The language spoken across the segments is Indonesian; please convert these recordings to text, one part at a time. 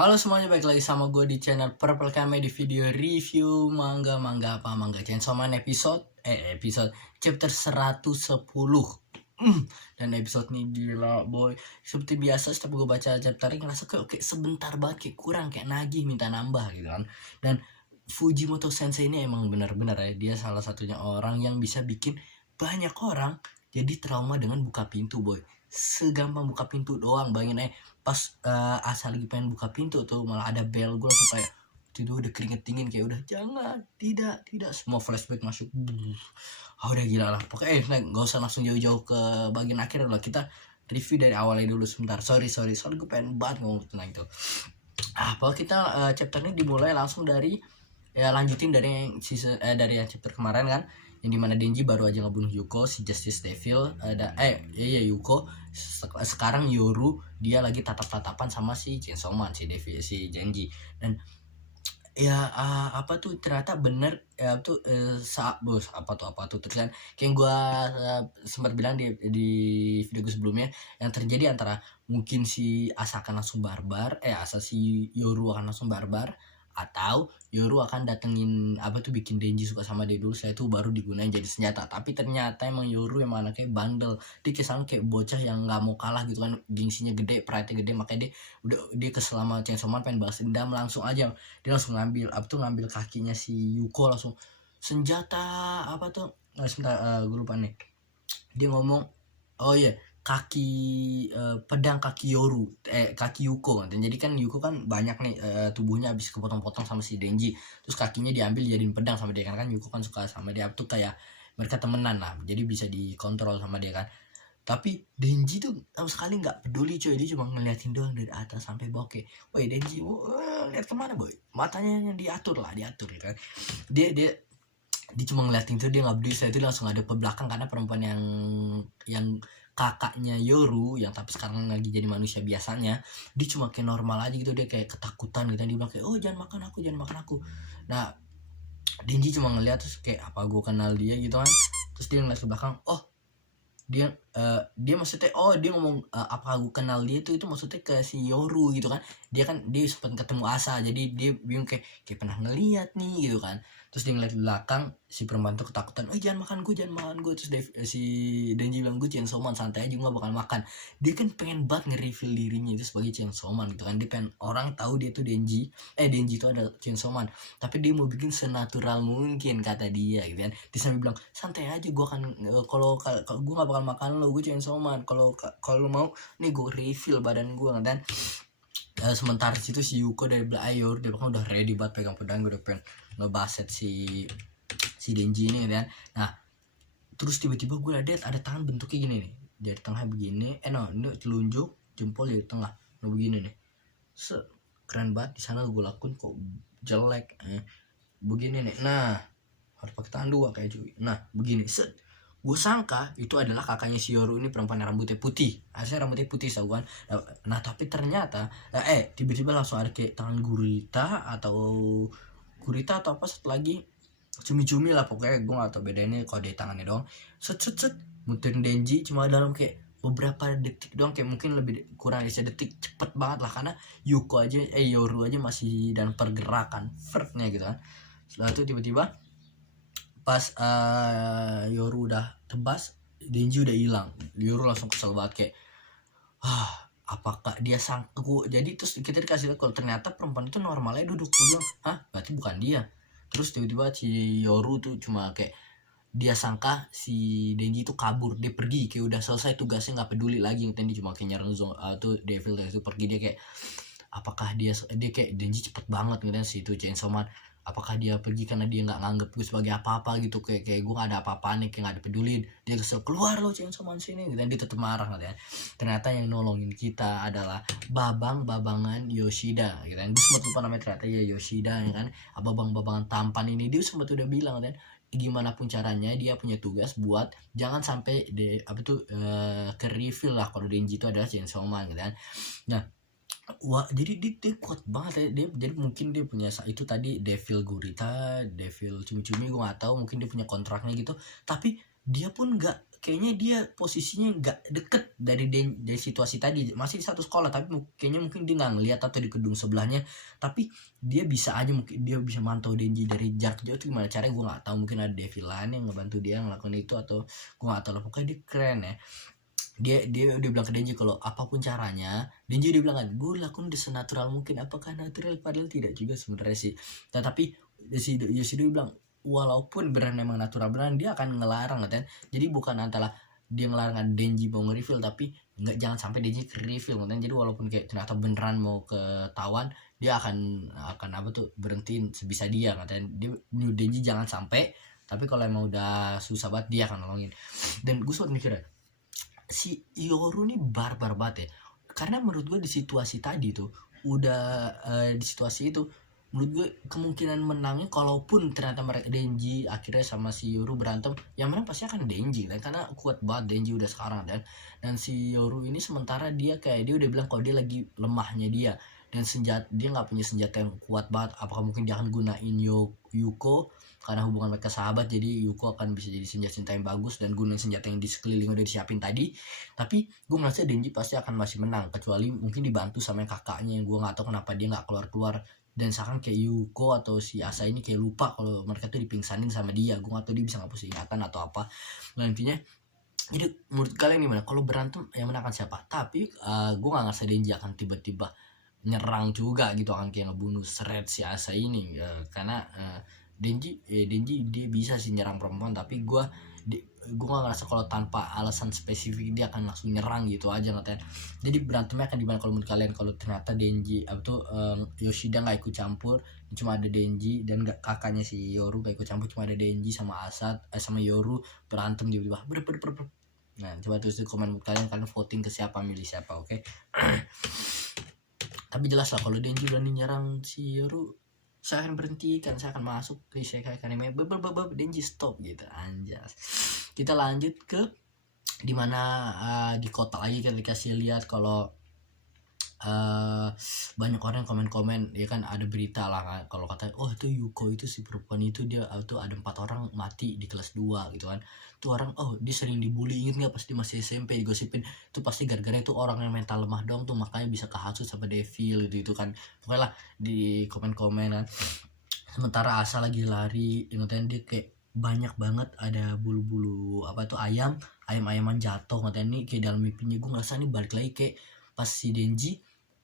Halo semuanya, balik lagi sama gue di channel Purple Kame di video review manga Chainsaw Man episode chapter 110. Dan episode ini gila boy. Seperti biasa setiap gue baca chapter ini ngerasa kayak sebentar banget, kayak kurang, kayak nagih minta nambah gitu kan. Dan Fujimoto Sensei ini emang benar-benar ya, dia salah satunya orang yang bisa bikin banyak orang jadi trauma dengan buka pintu boy. Segampang buka pintu doang, bayangin pas asal lagi pengen buka pintu tuh malah ada bel, gue langsung kayak tidur udah keringet dingin, kayak udah jangan, tidak semua flashback masuk. Udah gila lah pokoknya. Nggak usah langsung jauh-jauh ke bagian akhir lah, kita review dari awalnya dulu sebentar. Sorry soalnya gue pengen banget ngomong tentang itu. Pokoknya kita chapter ini dimulai langsung dari lanjutin dari yang dari yang chapter kemarin kan, yang dimana Denji baru aja ngebunuh Yuko si Justice Devil. Yuko sekarang Yoru dia lagi tatap-tatapan sama si Chainsaw Man, si Denji. Dan apa tuh ternyata bener tuh bos apa tuh terus kan kayak gue sempat bilang di video gue sebelumnya, yang terjadi antara mungkin si Asa akan langsung barbar, si Yoru akan langsung barbar, atau Yoru akan datengin bikin Denji suka sama dia dulu, setelah itu baru digunain jadi senjata. Tapi ternyata emang Yoru emang anaknya bandel, dia kesan kayak bocah yang nggak mau kalah gitu kan, gengsinya gede, pride-nya gede, makanya dia kesel sama Chainsaw Man, pengen balas dendam. Langsung aja dia langsung ngambil kakinya si Yuko, langsung senjata sebentar, gue lupa nih, dia ngomong kaki pedang kaki Yoru, kaki Yuko. Dan jadi kan Yuko kan banyak nih tubuhnya habis kepotong-potong sama si Denji, terus kakinya diambil jadiin pedang sama dia kan Yuko kan suka sama dia tuh, kayak mereka temenan lah, jadi bisa dikontrol sama dia kan. Tapi Denji tuh sama sekali nggak peduli coy, dia cuma ngeliatin doang dari atas sampai bawah, kayak woi Denji lihat kemana boy, matanya yang diatur ya kan. Dia cuma ngeliatin tuh, dia nggak peduli. Saya itu langsung ada ke belakang karena perempuan yang kakaknya Yoru yang tapi sekarang lagi jadi manusia biasanya, dia cuma kayak normal aja gitu, dia kayak ketakutan gitu. Dia bilang kayak jangan makan aku. Nah Denji cuma ngeliat terus kayak apa gue kenal dia gitu kan, terus dia ngeliat ke belakang, dia maksudnya dia ngomong apa aku kenal dia itu maksudnya ke si Yoru gitu kan. Dia sempat ketemu Asa, jadi dia bingung kayak pernah ngeliat nih gitu kan. Terus dia ngeliat di belakang, si perempuan tuh ketakutan, jangan makan gue. Terus si Denji bilang, gue Chainsaw Man, santai aja, gue gak bakal makan. Dia kan pengen banget nge-reveal dirinya itu sebagai Chainsaw Man gitu kan. Dia pengen orang tahu dia tuh Denji itu ada Chainsaw Man, tapi dia mau bikin senatural mungkin kata dia gitu kan. Dia sambil bilang santai aja, gue akan kalau gue gak bakal makan lo, gue Chainsaw Man, kalau lo mau nih gue reveal badan gue. Dan sementara situ si Yuko dari Blayor dia udah ready banget pegang pedang, gue udah pengen ngebaset si Denji ini kan. Nah terus tiba-tiba gue liat ada tangan bentuknya gini nih, dari tengah begini, ini telunjuk jempol dari tengah, begini nih, keren banget. Di sana gue lakuin kok jelek begini nih. Nah harus pakai tangan dua kayak cuy. Nah begini gue sangka itu adalah kakaknya si Yoru ini, perempuan yang rambutnya putih, harusnya rambutnya putih tau kan. Nah tapi ternyata tiba-tiba langsung ada kayak tangan gurita atau apa satu lagi, cumi-cumi lah pokoknya, gue gak tau bedanya kalau dari tangannya doang. Set muterin Denji cuma dalam kayak beberapa detik doang, kayak mungkin lebih kurang dari sedetik, cepet banget lah karena Yoru aja masih dan pergerakan vertnya gitu kan. Setelah itu tiba-tiba pas Yoru udah tebas, Denji udah hilang. Yoru langsung kesel banget kayak apakah dia sanggup. Jadi terus kita dikasih lihat kalau ternyata perempuan itu normalnya duduk. Gue bilang berarti bukan dia. Terus tiba-tiba si Yoru tuh cuma kayak dia sangka si Denji itu kabur, dia pergi kayak udah selesai tugasnya, nggak peduli lagi. Dia cuma kayak nyerang tuh Devil itu pergi. Dia kayak apakah dia kayak Denji cepet banget gitu si itu Chainsaw Man, apakah dia pergi karena dia nggak nganggep gue sebagai apa-apa gitu, kayak gue gak ada apa-apa nih, kayak nggak dipedulin. Dia kesel, keluar lo Chainsaw Man sini gitu. Dan dia tetap marah katanya. Ternyata yang nolongin kita adalah babangan Yoshida gitu kan. Gue sempat lupa namanya, ternyata ya Yoshida ya kan. Babangan tampan ini, dia sempat udah bilang kan, gimana pun caranya dia punya tugas buat jangan sampai ke reveal lah kalau Denji itu adalah Chainsaw Man gitu kan. Nah jadi dia kuat banget ya. Jadi mungkin dia punya itu tadi Devil Gurita, Devil cumi-cumi, gue gak tahu, mungkin dia punya kontraknya gitu. Tapi dia pun kayaknya dia posisinya nggak deket dari situasi tadi, masih di satu sekolah tapi kayaknya mungkin dia nggak ngeliat atau di gedung sebelahnya, tapi dia bisa aja mungkin dia bisa mantau Denji dari jarak jauh. Itu gimana caranya gue nggak tahu, mungkin ada devil lain yang ngebantu dia ngelakuin itu atau gue nggak tahu lah, pokoknya dia keren ya. Dia udah bilang ke Denji kalau apapun caranya, Denji udah bilang kan gue lakuin senatural mungkin. Apakah natural? Padahal tidak juga sebenarnya sih. Tetapi si Yoshida bilang walaupun beneran memang natural beneran, dia akan ngelarang kan. Jadi bukan antara dia ngelarang Denji mau nge-reveal, tapi nggak, jangan sampai Denji ke reveal kan. Jadi walaupun kayak ternyata beneran mau ketahuan, dia akan apa tuh berhentiin sebisa dia katanya. Dia Denji jangan sampai, tapi kalau emang udah susah banget dia akan nolongin. Dan gue sempat mikir si Yoru nih barbar banget ya, karena menurut gue di situasi tadi tuh udah di situasi itu menurut gue kemungkinan menangnya, kalaupun ternyata mereka Denji akhirnya sama si Yoru berantem, yang menang pasti akan Denji kan, karena kuat banget Denji udah sekarang. Dan si Yoru ini sementara dia udah bilang kalau dia lagi lemahnya dia, dan dia nggak punya senjata yang kuat banget. Apakah mungkin dia akan gunain Yuko karena hubungan mereka sahabat, jadi Yuko akan bisa jadi senjata yang bagus dan gunain senjata yang di sekeliling udah disiapin tadi. Tapi gue merasa Denji pasti akan masih menang, kecuali mungkin dibantu sama kakaknya yang gue nggak tahu kenapa dia nggak keluar. Dan seakan kayak Yuko atau si Asa ini kayak lupa kalau mereka tuh dipingsanin sama dia. Gue nggak tahu dia bisa ngapus ingatan atau apa. Nah intinya, jadi menurut kalian gimana kalau berantem yang menangkan siapa? Tapi gue nggak ngerasa Denji akan tiba-tiba nyerang juga gitu, akan kayak ngebunuh seret si Asa ini karena Denji dia bisa sih nyerang perempuan, tapi gue gak ngerasa kalau tanpa alasan spesifik dia akan langsung nyerang gitu aja katanya. Jadi berantemnya akan dimana kalau menurut kalian? Kalau ternyata Denji Yoshida nggak ikut campur, cuma ada Denji dan kakaknya si Yoru gak ikut campur, cuma ada Denji sama sama Yoru berantem tiba-tiba ber. Nah coba tulis di komen kalian voting ke siapa, milih siapa, oke? Tapi jelas lah kalau Denji berani nyerang si Yoru, saya akan berhentikan, saya akan masuk ke Isekai Kaneme, Denji stop gitu, anjas. Kita lanjut ke dimana di kota lagi, kita dikasih lihat kalau banyak orang komen ya kan, ada berita lah kan, kalau kata itu Yuko itu si perempuan itu dia tuh ada 4 orang mati di kelas 2 gitu kan. Tuh orang dia sering dibully, inget nggak pas dia masih SMP digosipin itu pasti gara-gara itu orang yang mental lemah dong tuh, makanya bisa kehasut sama devil gitu kan. Pokoknya lah di komen-komen kan. Sementara Asa lagi lari, ingetin dia kayak banyak banget ada bulu-bulu ayam-ayaman jatuh, ngatain nih kayak dalam mimpinya. Gue ngerasa nih balik lagi kayak pas si Denji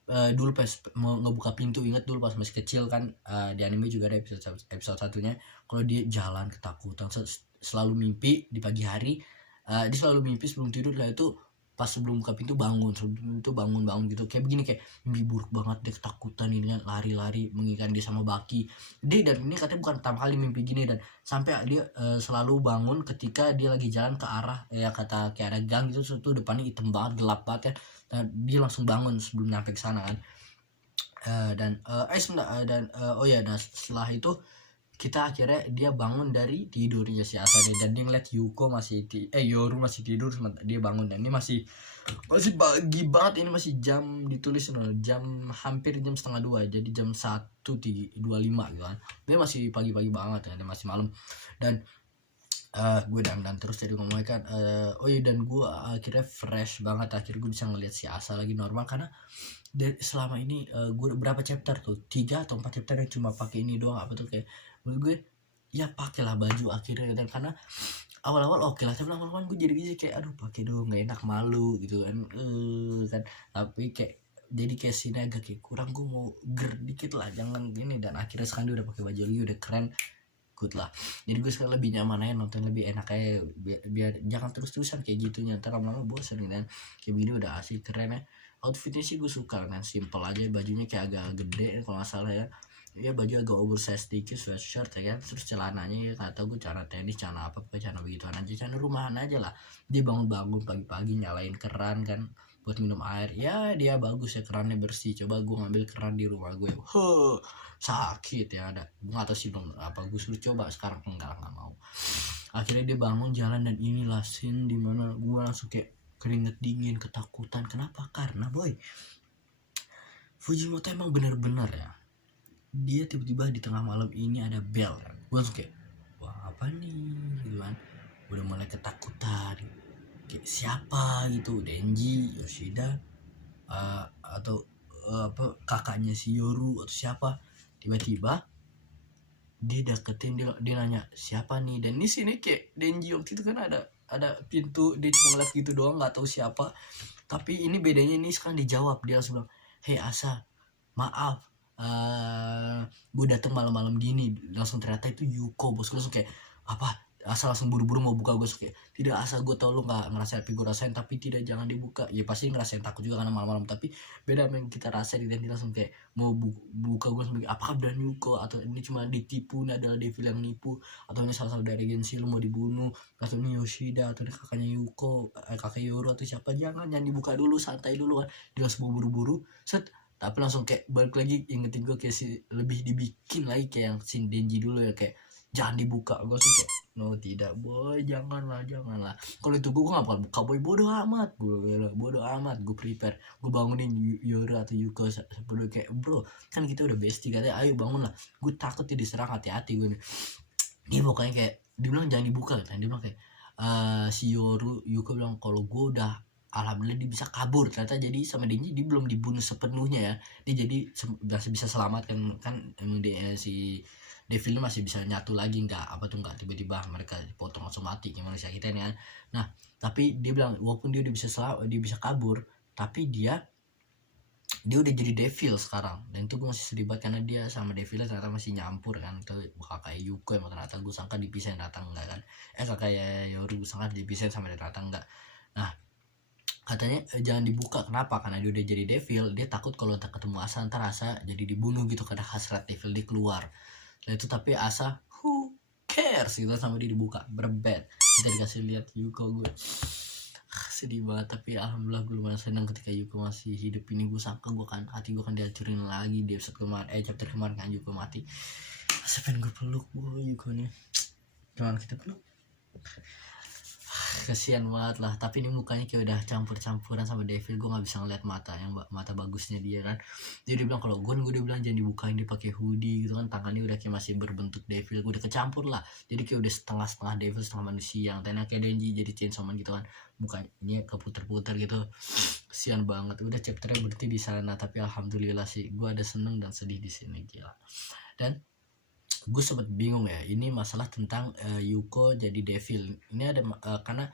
dulu pas mau ngebuka pintu, inget dulu pas masih kecil kan, di anime juga ada episode satunya kalau dia jalan ketakutan, selalu mimpi di pagi hari, dia selalu mimpi sebelum tidur lah itu pas sebelum buka pintu bangun gitu, kayak begini, kayak mimpi buruk banget, dia ketakutan ini kan, lari-lari mengingat dia sama Baki dan ini katanya bukan pertama kali mimpi gini, dan sampai dia selalu bangun ketika dia lagi jalan ke arah kata kayak ada gang gitu, tuh depannya hitam banget, gelap banget kan. Nah, dia langsung bangun sebelum nyampe ke sana kan. Nah setelah itu kita akhirnya dia bangun dari tidurnya si Asane, dan dia ngeliat Yuko Yoru masih tidur, dia bangun dan ini masih pagi banget, ini masih jam ditulis jam hampir jam 1:30, jadi jam 1:25 gitu kan. Dia masih pagi-pagi banget ya, dia masih malam. Dan gue dan terus jadi ngomongnya kan dan gue akhirnya fresh banget, akhirnya gue bisa ngeliat si Asa lagi normal, karena selama ini gue berapa chapter tuh, 3 atau 4 chapter yang cuma pakai ini doang, apa tuh kayak menurut gue ya pakailah baju akhirnya, dan karena awal-awal oke lah, tapi lama-lama gue jadi bisa kayak aduh pakai dong, nggak enak, malu gitu kan kan. Tapi kayak jadi kayak sini agak kayak kurang, gue mau dikit lah, jangan gini. Dan akhirnya sekarang dia udah pakai baju lagi, udah keren, good lah. Jadi gue sekarang lebih nyaman aja nonton, lebih enak aja, biar jangan terus-terusan kayak gitu, ntar lama-lama bosan gitu. Dan kayak begini udah asik, keren ya. Outfitnya sih gue suka kan, simple aja, bajunya kayak agak gede kalau nggak salah ya baju agak oversize dikit, sweatshirt ya kan, terus celananya ya kata gue celana tenis, celana apa pakai celana begituan aja, celana rumahan aja lah. Dia bangun-bangun pagi-pagi nyalain keran kan buat minum air, ya dia bagus ya, kerannya bersih. Coba gue ngambil keran di rumah gue, sakit ya, ada gue nggak tahu sih belum apa, gue suruh coba sekarang, nggak mau. Akhirnya dia bangun jalan, dan inilah scene dimana gue langsung kayak keringet dingin, ketakutan. Kenapa? Karena boy, Fujimoto emang bener-bener ya, dia tiba-tiba di tengah malam ini ada bel kan. Gue langsung kayak wah apa nih gitu kan. udah mulai ketakutan kayak siapa gitu, Denji, Yoshida, atau apa kakaknya si Yoru atau siapa. Tiba-tiba dia deketin, dia nanya siapa nih, dan di sini kayak Denji waktu itu kan ada pintu, dia cuma ngeliat gitu doang nggak tahu siapa. Tapi ini bedanya, ini sekarang dijawab, dia langsung bilang, "Hei Asa, maaf, gue datang malam-malam gini." Langsung ternyata itu Yuko, bos. Gue langsung kayak apa, Asa langsung buru-buru mau buka. Gue kayak, "Tidak Asa, gue tau lu nggak ngerasain tapi gue rasain, tapi tidak, jangan dibuka." Ya pasti ngerasain takut juga karena malam-malam, tapi beda sama yang kita rasain. Dan dia langsung kayak mau buka. Gue langsung kayak, apakah benar Yuko atau ini cuma ditipu, ini adalah devil yang nipu, atau ini salah satu dari agensi lu mau dibunuh, atau ini Yoshida atau ini kakaknya Yuko, kakak Yoru atau siapa. Jangan dibuka dulu, santai dulu kan. Dia langsung buru-buru set, tapi langsung kayak balik lagi ingetin gue kayak si lebih dibikin lagi kayak yang sin Denji dulu ya, kayak jangan dibuka. Gue sih kayak, no tidak boy, janganlah. Kalau itu gue gak bakal buka boy, bodoh amat. Gue prepare, gue bangunin Yura atau Yuko sebelum kayak, bro kan kita udah bestie, katanya ayo bangun lah, gue takut dia diserang, hati-hati gue nih. Dia pokoknya kayak dibilang jangan dibuka kan. Dia bilang kayak si Yuko bilang kalau gue udah, alhamdulillah dia bisa kabur ternyata. Jadi sama Denji dia belum dibunuh sepenuhnya ya, dia jadi masih bisa selamat kan emang dia, si Devil masih bisa nyatu lagi, nggak tiba-tiba mereka dipotong langsung mati gimana sih kita nih kan. Nah tapi dia bilang walaupun dia udah bisa dia bisa kabur, tapi dia udah jadi devil sekarang. Dan itu gue masih sedih banget karena dia sama devilnya ternyata masih nyampur kan. Itu kakak Yuko emang ternyata gue sangka dipisahin, datang enggak kan. Kakak Yoru gue sangka dipisahin sama dia, ternyata enggak. Nah katanya jangan dibuka, kenapa? Karena dia udah jadi devil, dia takut kalau ketemu Asa ntar Asa jadi dibunuh gitu, karena hasrat devil dia keluar. Nah itu tapi Asa who cares gitu sama dia dibuka, berbet. Kita dikasih lihat Yuko, gue sedih banget. Tapi alhamdulillah gue lumayan senang ketika Yuko masih hidup. Ini gue sangka hati gue kan dihancurin lagi di episode kemarin, chapter kemarin kan Yuko mati. Masa pengen gue peluk gue Yuko nih, cuman kita peluk, kasihan banget lah. Tapi ini mukanya kayak udah campur-campuran sama devil, gue nggak bisa ngeliat mata bagusnya dia kan. Jadi dia bilang kalau gue bilang jangan dibukain, dia pakai hoodie gitu kan, tangannya udah kayak masih berbentuk devil, gue udah kecampur lah. Jadi kayak udah setengah devil setengah manusia, yang tadinya kayak Denji jadi Chainsaw Man gitu kan, mukanya keputer-puter gitu. Kasihan banget. Udah chapternya berhenti di sana, tapi alhamdulillah sih gue ada seneng dan sedih di sini, gila. Dan gue sempet bingung ya, ini masalah tentang Yuko jadi devil ini ada karena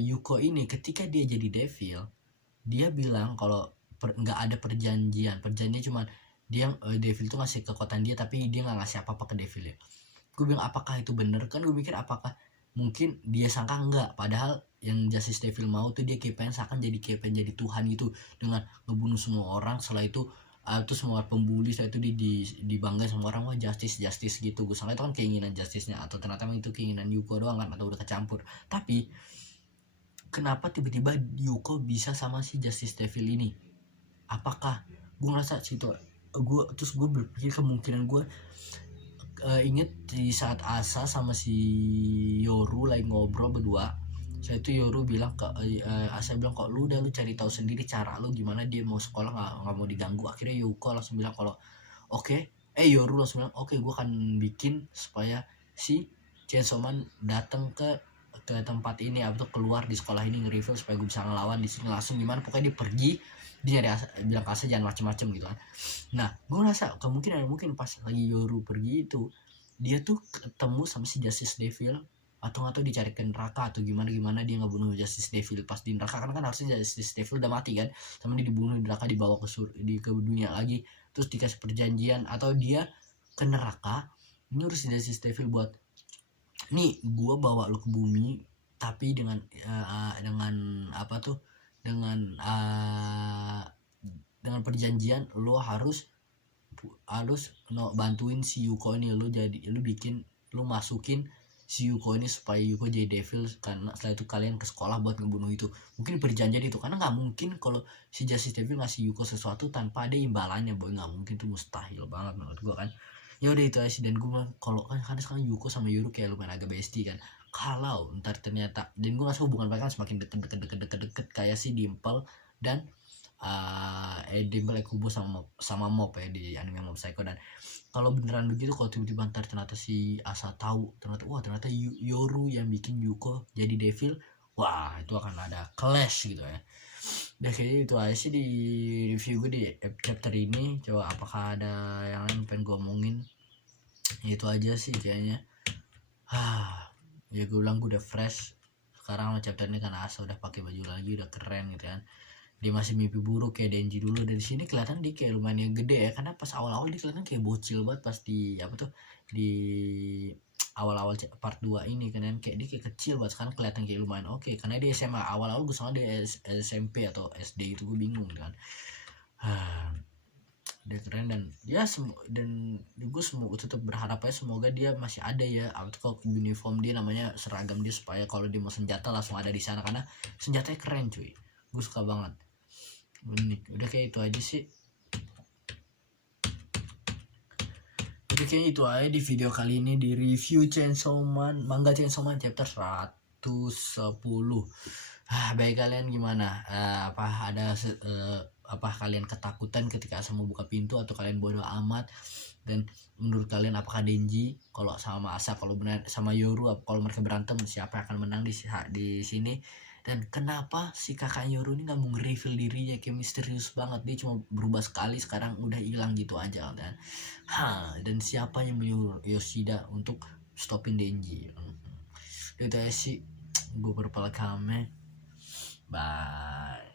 Yuko ini ketika dia jadi devil, dia bilang kalau nggak ada perjanjian cuman dia devil itu ngasih kekuatan dia, tapi dia nggak ngasih apa-apa ke devil ya. Gue bilang apakah itu bener kan, gue mikir apakah mungkin dia sangka enggak, padahal yang Justice Devil mau tuh dia kayak pengen seakan jadi Tuhan gitu, dengan ngebunuh semua orang. Setelah itu semua pembuli, setelah itu dibanggain sama orang, wah justice gitu. Gue sangka itu kan keinginan justice-nya, atau ternyata itu keinginan Yuko doang kan, atau udah kecampur. Tapi kenapa tiba-tiba Yuko bisa sama si Justice Devil ini? Apakah gue ngerasa situ, gue berpikir kemungkinan gue inget di saat Asa sama si Yoru lagi ngobrol berdua. Saya itu Yoru bilang ke Asa bilang, kok lu cari tahu sendiri cara lu gimana dia mau sekolah nggak mau diganggu. Akhirnya Yuko langsung bilang kalau Yoru langsung bilang oke, gue akan bikin supaya si Chainsaw Man datang ke tempat ini, atau keluar di sekolah ini nge-review supaya gue bisa ngelawan di sini langsung. Gimana pokoknya dia pergi, dia nyari bilang ke Asa jangan macem-macem gitu kan. Nah gue ngerasa kemungkinan mungkin pas lagi Yoru pergi itu, dia tuh ketemu sama si Justice Devil, atau nggak tahu dicari ke neraka atau gimana dia ngebunuh Justice Devil pas di neraka, kan harusnya Justice Devil udah mati kan, sama dia dibunuh di neraka, dibawa ke dunia lagi, terus dikasih perjanjian atau dia ke neraka nyuruh si Justice Devil buat, nih gue bawa lu ke bumi, tapi dengan apa tuh, dengan perjanjian lu harus bantuin si Yuko ini, lu masukin si Yuko ini supaya Yuko jadi devil, karena setelah itu kalian ke sekolah buat ngebunuh itu. Mungkin perjanjian itu, karena nggak mungkin kalau si Justice Devil ngasih Yuko sesuatu tanpa ada imbalannya boy, nggak mungkin, tuh mustahil banget menurut gue kan. Ya udah itu aja sih. Dan gue kalau kan karena sekarang Yuko sama Yoru kayak lumayan agak bestie kan, kalau ntar ternyata, dan gue ngerasa hubungan mereka semakin deket kayak si Dimple dan Demon Kubo sama Mob ya di anime Mob Psycho. Dan kalau beneran begitu, kalau tiba-tiba ntar ternyata si Asa tahu ternyata Yoru yang bikin Yuko jadi devil, wah itu akan ada clash gitu ya. Udah kayaknya itu aja sih di review gue di chapter ini. Coba apakah ada yang lain pengen gue omongin? Itu aja sih kayaknya. Ya gue bilang gue udah fresh sekarang sama chapter ini, karena Asa udah pakai baju lagi, udah keren gitu kan. Dia masih mimpi buruk kayak Denji dulu. Dari sini kelihatan dia kayak lumayan gede ya, karena pas awal-awal dia kelihatan kayak bocil banget pas di di awal-awal part 2 ini kan, kayak dia kayak kecil banget. Sekarang kelihatan kayak lumayan oke, karena dia SMA. Awal-awal gue sama dia SMP atau SD itu gue bingung kan. Dia keren. Dan ya dan gue tetap berharap aja semoga dia masih ada ya kalau uniform dia, namanya seragam dia, supaya kalau dia mau senjata langsung ada di sana, karena senjatanya keren cuy, gue suka banget, unik. Udah kayak itu aja sih. Udah kayaknya itu aja di video kali ini di review Chainsaw Man, manga Chainsaw Man chapter 110. Baik, kalian gimana? Apa kalian ketakutan ketika Asa mau buka pintu, atau kalian bodoh amat? Dan menurut kalian apakah Denji kalau sama Asa, kalau benar sama Yoru, kalau mereka berantem, siapa yang akan menang di sini? Dan kenapa si kakak Yoru ini nggak mau nge-reveal dirinya, kayak misterius banget, dia cuma berubah sekali sekarang udah hilang gitu aja kan. Dan siapa yang menyuruh Yoshida untuk stopin Denji? Itu sih gue Purple Kame. Bye.